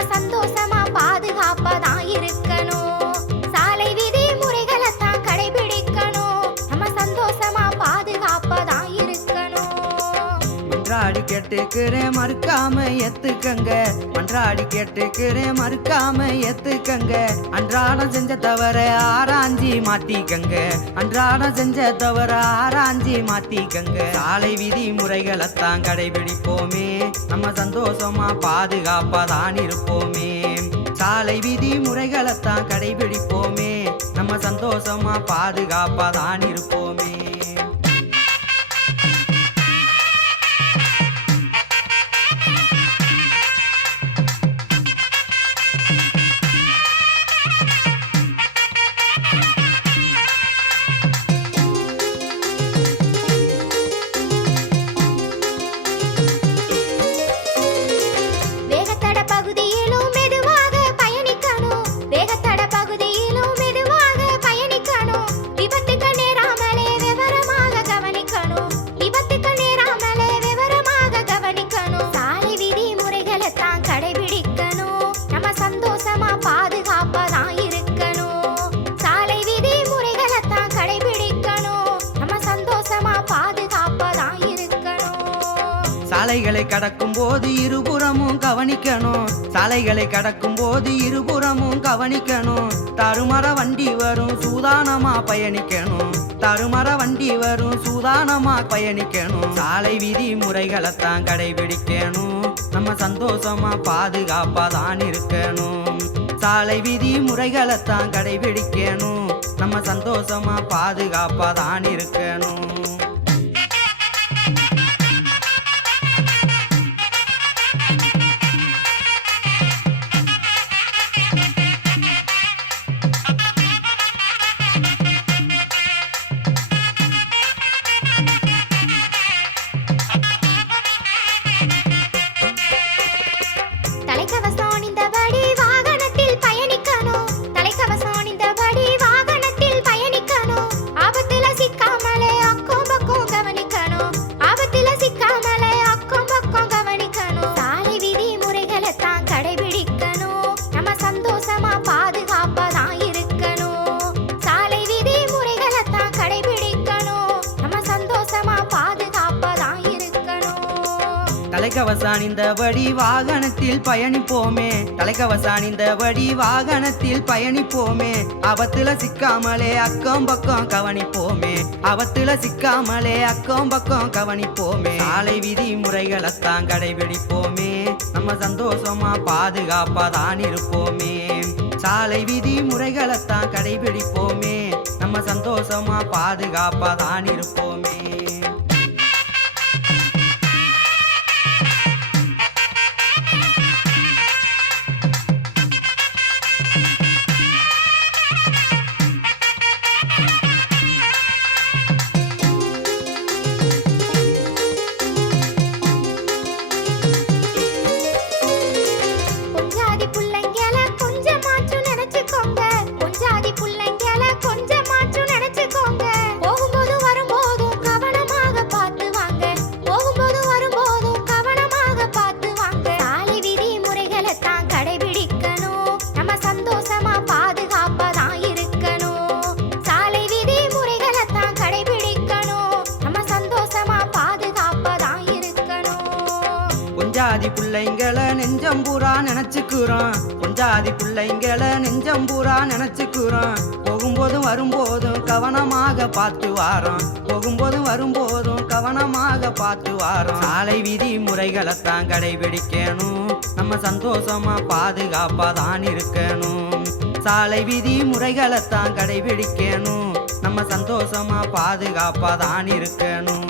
사산 மன்றாடி கேட்டுக்கிறேன் மறுக்காம எத்துக்கங்க மன்றாடி கேட்டுக்கிறேன் மறுக்காம எத்துக்கங்க அன்றாடம் செஞ்ச தவற ஆராய்ஞ்சி மாத்திக்கங்க. அன்றாடம் செஞ்ச தவற ஆராய்ஞ்சி மாத்திக்கங்க. சாலை விதி முறைகளைத்தான் கடைபிடிப்போமே. நம்ம சந்தோஷமா பாதுகாப்பா தான் இருப்போமே. சாலை விதி முறைகளைத்தான் கடைபிடிப்போமே. நம்ம சந்தோஷமா பாதுகாப்பா தான் இருப்போமே. சாலைகளை கடக்கும் போது இருபுறமும் கவனிக்கணும். சாலைகளை கடக்கும் போது இருபுறமும் கவனிக்கணும். தருமர வண்டி வரும் சூதானமா பயணிக்கணும். தருமர வண்டி வரும் சூதானமா பயணிக்கணும். சாலை விதி முறைகளைத்தான் கடைபிடிக்கணும். நம்ம சந்தோஷமா பாதுகாப்பா தான் இருக்கணும். சாலை விதி முறைகளைத்தான் கடைபிடிக்கணும். நம்ம சந்தோஷமா பாதுகாப்பா தான் இருக்கணும். தலைக்கவசம் வடி வாகனத்தில் பயணிப்போமே. தலைக்கவசம் வடி வாகனத்தில் பயணிப்போமே. அவத்துல சிக்காமலே அக்கம் பக்கம் கவனிப்போமே. அவத்துல சிக்காமலே அக்கம் பக்கம் கவனிப்போமே. சாலை விதி முறைகளைத்தான் கடைபிடிப்போமே. நம்ம சந்தோஷமா பாதுகாப்பா தான் இருப்போமே. சாலை விதி முறைகளைத்தான் கடைபிடிப்போமே. நம்ம சந்தோஷமா பாதுகாப்பா தான் இருப்போமே. கொஞ்சாதி பிள்ளைங்களை நெஞ்சம் பூரா நினைச்சுக்கிறோம் கொஞ்சாதி பிள்ளைங்களை நெஞ்சம் பூரா நினைச்சுக்கிறோம் போகும்போதும் வரும்போதும் கவனமாக பார்த்து வாரோம் போகும்போதும் வரும்போதும் கவனமாக பார்த்து வாரோம் சாலை விதி முறைகளைத்தான் கடைபிடிக்கணும். நம்ம சந்தோஷமா பாதுகாப்பா தான் இருக்கணும். சாலை விதி முறைகளைத்தான் கடைபிடிக்கணும். நம்ம சந்தோஷமா பாதுகாப்பா தான் இருக்கணும்.